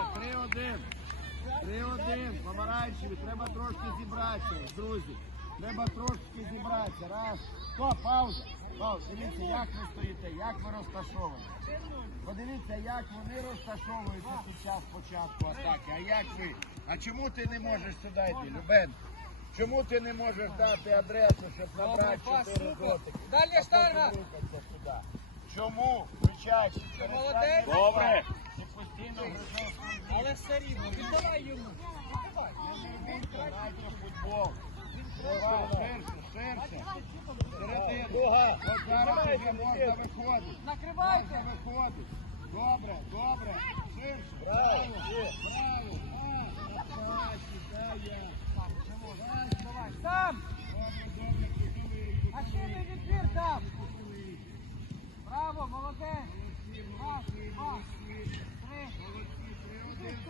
3-1. 3-1. Помаранчеві. Треба трошки зібратися, друзі. Треба трошки зібратися. Раз. Стоп, пауза. Пауза. Дивіться, як ви стоїте, як ви розташовані. Подивіться, як вони розташовуються під час початку атаки. А як ви? А чому ти не можеш сюди йти, Любен? Чому ти не можеш дати адресу, щоб набрати чотири дотики? Далі штанга. сюди. Чому? Включайся. Молодець. Добре. Ти Але все рівно, віддавай йому. Віддавай. Грайте в футбол. Давай, Ширше, ширше. Середину. От зараз вже можна виходити. Накривайте. Можна виходити. Добре, добре. Ширше. Браво. Браво. Давай, сам. Добре, добре, кутовий, А ще не відбір там. Браво, молодець. Раз, два,